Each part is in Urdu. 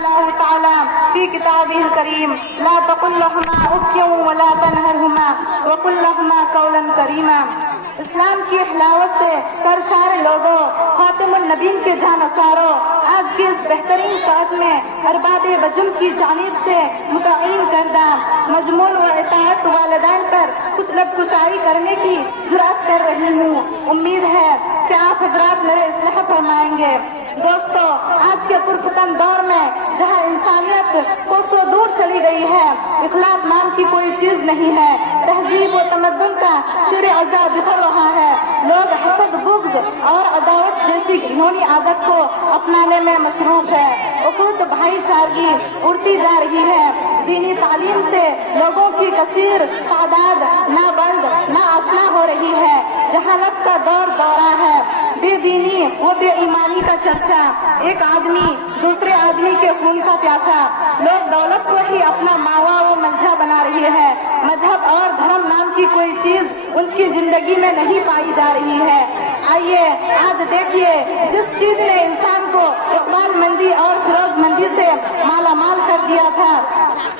الله تعالى في كتابه الكريم لا تقل لهما اف ولا تنهرهما وقل لهما قولا كريما۔ اسلام کی حلاوت سے سرشار لوگوں، خاتم النبیین کے جانصاروں، آج کی اس بہترین ساعت میں ارباب وجم کی جانب سے متعین کردہ مضمون و اطاعت والدین پر کچھ لب کشائی کرنے کی جرأت کر رہی ہوں۔ امید ہے کہ آپ حضرات میرے اصلاح فرمائیں گے۔ دوستو، آج کے پرفتن دور میں جہاں انسانیت کوسوں دور چلی گئی ہے، اخلاق نام کی کوئی چیز نہیں ہے، تہذیب و تمدن کا شور اعضاء بکھر رہا ہے، لوگ حسد، بغض اور عداوت جیسی گھنونی عادت کو اپنانے میں مصروف ہے، اخوت بھائی چارگی اڑتی جا رہی ہے، دینی تعلیم سے لوگوں کی کثیر تعداد نہ بند نہ آشنا ہو رہی ہے، جہالت کا دور دورہ ہے، بے دینی و بے ایمانی کا چرچا، ایک آدمی دوسرے آدمی کے خون کا پیاسا، لوگ دولت کو ہی اپنا ماوا و منجا بنا رہی ہے، مذہب اور دھرم نام کی کوئی چیز ان کی زندگی میں نہیں پائی جا رہی ہے۔ آئیے آج دیکھیے، جس چیز نے انسان کو اقبال مندی اور فیروز مندی سے مالا مال کر دیا تھا،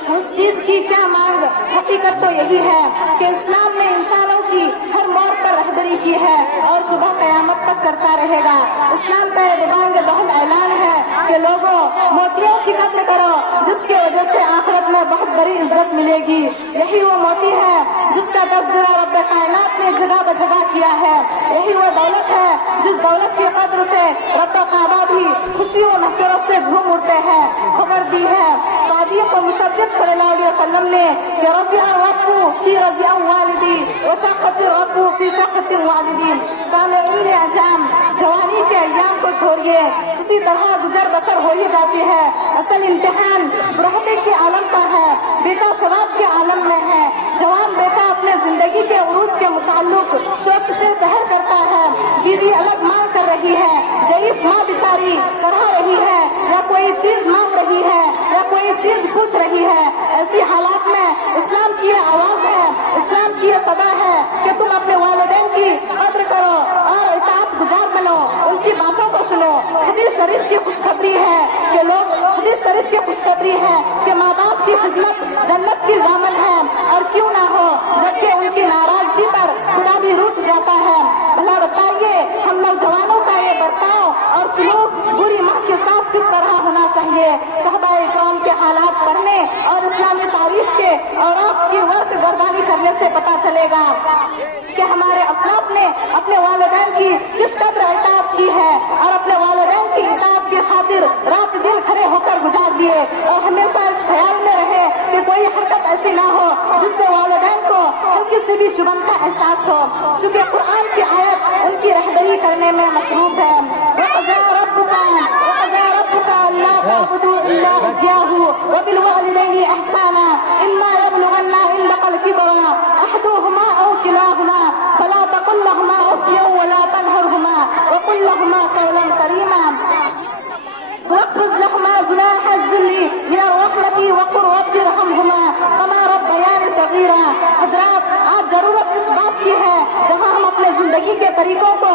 اس چیز کی کیا مانگ؟ حقیقت تو یہی ہے کہ اسلام نے انسانوں کی ہر موڑ پر رہبری کی ہے اور صبح قیامت تک کرتا رہے گا۔ اسلام کا یہ بانگ بہت اعلان ہے کہ لوگوں، موتیوں کی قتل کرو جس کی وجہ سے آخرت میں بہت بڑی عزت ملے گی۔ یہی وہ موتی ہے جس کا تذکرہ رب کائنات نے جگہ بجگہ کیا ہے، یہی وہ دولت ہے جس دولت کی قدر سے رب کعبہ بھی خوشی و مسرت سے جھوم اٹھتے ہیں۔ خبر دی ہے صادق کو مصدق صلی اللہ علیہ وسلم نے کہ رضی الرب فی رضی والدی وسخط الرب فی سخط والدین۔ سامعین اعظام، جوانی کے ایام کو چھوڑیے، اسی طرح گزر بسر ہو ہی جاتی ہے، اصل امتحان بڑھاپے کے عالم کا ہے، بیٹا ثواب کے عالم میں ہے۔ جوان بیٹا اپنے زندگی کے عروج کے متعلق شوق سے سحر کرتا ہے، بیوی الگ ماں کر رہی ہے، ضعیف ماں بیچاری پڑھا رہی ہے یا کوئی چیز مانگ رہی ہے یا کوئی چیز پوچھ رہی ہے۔ ایسی حالات میں اسلام کی یہ آواز ہے، اسلام کی یہ صدا ہے کہ تم اپنے والدین کی قدر کرو اور اطاعت گزار بنو، ان کی باتوں کو سنو۔ حدیث شریف کی خوشخبری ہے کہ حدیث شریف کی خوشخبری ہے کہ ماں باپ کی خدمت جنت کی ضامن ہے، اور کیوں نہ ہو، جبکہ ان کی ناراضگی پر خدا بھی روٹ جاتا ہے۔ بھلا بتائیے، ہم نوجوانوں کا یہ برتاؤ اور سلوک بری ماں کے ساتھ کس طرح ہونا چاہیے؟ صحابہ کرام کے حالات پڑھنے اور اسلامی تاریخ کے اوراق کی ورق گردانی کرنے سے پتہ چلے گا کہ ہمارے اسلاف نے اپنے والدین کی کس قدر اطاعت کی ہے اور اپنے والدین کی اطاعت کی خاطر رات دن کھڑے ہو کر گزار دیے، اور ہمیشہ اس خیال میں رہے کہ کوئی حرکت ایسی نہ ہو جس سے والدین کو ان کی سے بھی شبن کا احساس ہو، کیونکہ قرآن کی آیت ان کی رہبری کرنے میں مصروف ہے۔ وَقَضَىٰ رَبُّكَ أَلَّا تَعْبُدُوا إِلَّا إِيَّاهُ وَبِالْوَالِدَيْنِ إِحْسَانًا إِمَّا يَبْلُغَنَّ عِندَكَ الْكِبَرَ أَحَدُهُمَا أَوْ كِلَاهُمَا فَلَا تَقُل لَّهُمَا أُفٍّ وَلَا تَنْهَرْهُمَا وَقُل لَّهُمَا قَوْلًا كَرِيمًا واخفض لهما جناح الذل من الرحمة وقل رب ارحمهما كما ربياني صغيرا۔ حضرات، آج ضرورت اس بات کی ہے جہاں ہم اپنے زندگی کے طریقوں کو